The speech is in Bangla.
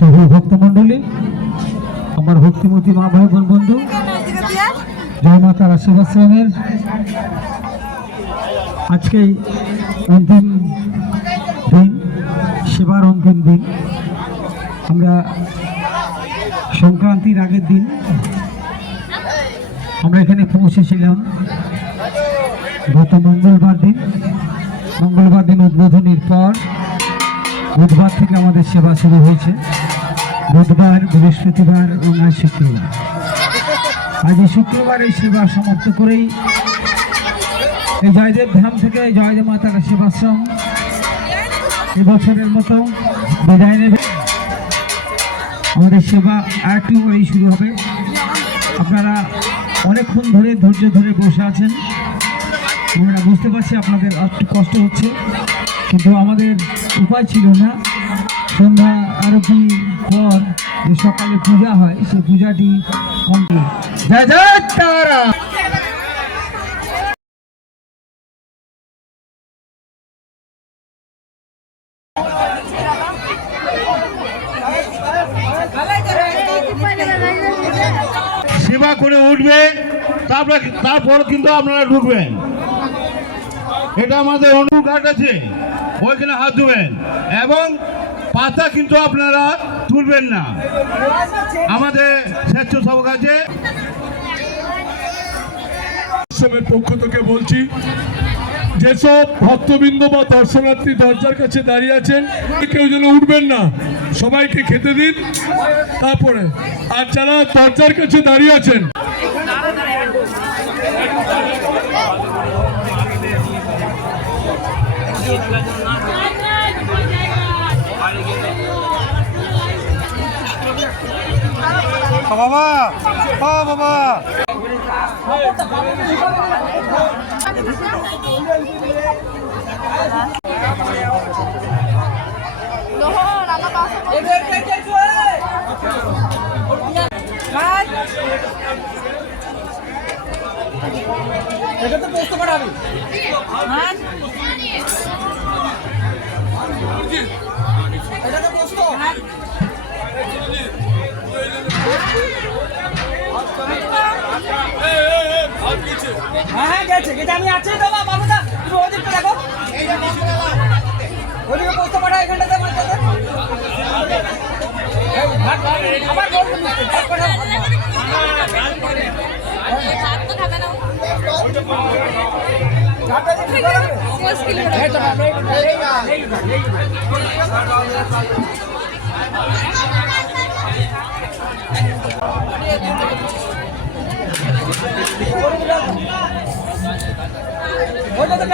শুভ ভক্তমণ্ডলী, আমার ভক্তিমতী মা ভাই বোন বন্ধু, জয় মা তারা সেবাশ্রমের আজকে অন্তিম দিন, সেবার অন্তিম দিন। আমরা সংক্রান্তির আগের দিন আমরা এখানে পৌঁছেছিলাম গত মঙ্গলবার দিন উদ্বোধনের পর বুধবার থেকে আমাদের সেবা শুরু হয়েছে। বুধবার, বৃহস্পতিবার এবং আজ শুক্রবার। আজ এই শুক্রবার এই সেবা সমাপ্ত করেই এই জয়দেব ধাম থেকে জয়দেব মা তারা সেবাশ্রম এবছরের মতো বিদায় নেবে। আমাদের সেবা আরেকটু এই শুরু হবে। আপনারা অনেকক্ষণ ধরে ধৈর্য ধরে বসে আছেন, আমরা বুঝতে পারছি আপনাদের একটু কষ্ট হচ্ছে, কিন্তু আমাদের উপায় ছিল না। সন্ধ্যা আরতি পর যে সকালে পূজা হয়, সেই পূজাটি কমপ্লিট। জয় জয় তারা। সেবা করে উঠবে, তারপর কিন্তু আপনারা ঢুকবেন। এটা আমাদের অনুঘাট আছে, ওইখানে হাত ধুবেন এবং পাতা কিন্তু আপনারা তুলবেন না। আমাদের স্বেচ্ছাসেবক আছে, পক্ষ থেকে বলছি, যেসব ভক্তবৃন্দ বা দর্শনার্থী দরজার কাছে দাঁড়িয়ে আছেন কেউ যেন উঠবেন না, সবাইকে খেতে দিন তারপরে। আর যারা দরজার কাছে দাঁড়িয়ে আছেন বাবা বাবা এটা তো পোস্ট করাবে। এটা তো পোস্ট। হ্যাঁ গেছে গেছে, আমি আছি তো বাবুদা, তুমি ওদিকটা দেখো, ওদিকে পোস্ট করা এখানটাতে আমার কাছে। আবার বলবেন ওইটা তো